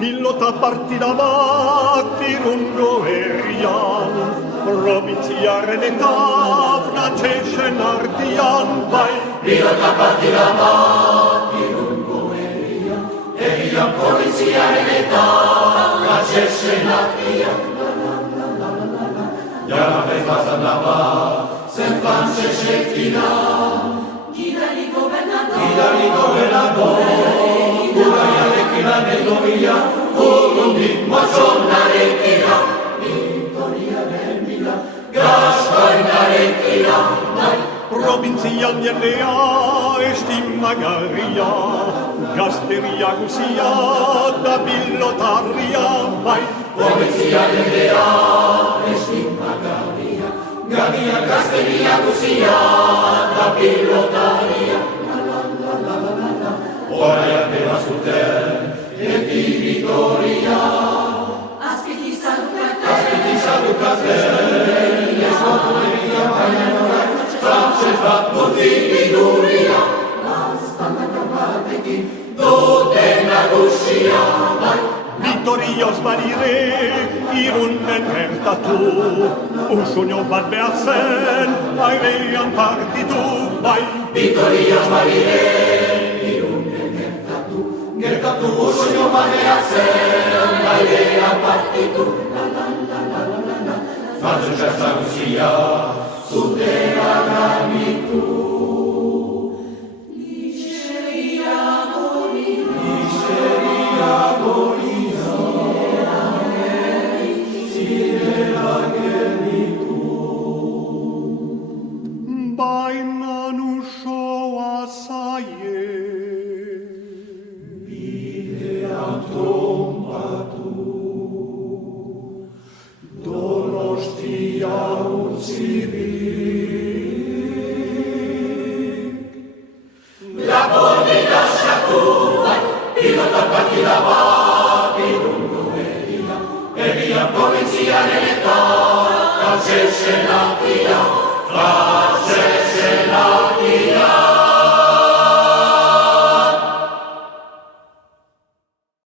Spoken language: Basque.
Pilota partida bat irungo herrian, probintziaren eta frantsesen artean bai. Pilota partida bat irungo herrian, herrian probintziaren eta frantsesen artean. Jara bezpazan daba, zen frantsesek Gidari gobernador, guraiarekin anelgomila, urrundik matxonarekila, Victoriaren bila, Gaskoinarekila, bai. Probintzian jendea estimagarria, gazteria guzia da pilotarria bai. Probintzian jendea estimagarria, gagia gazteria guzia da pilotaria. Horai arte bazuten, eti Vitoria. azpiti zadukate, Esmotu egia baina norai, frantses bat guztik biduria. Azpandako batekin, duten nagusia, bai. Vitorioz barire irunen gertatu, usuño bat behar zen, airean partitu bai. Vitoriaz barire, gertatu usuño badea zen, airean partitu. Frantsesa guzia, zutera gamitu. Baina nusoa zaie. Bidean trompatu, Donostia utzirik. Laponera xakuan, pilota partida bat irungo herrian probintziaren eta frantsesen artean.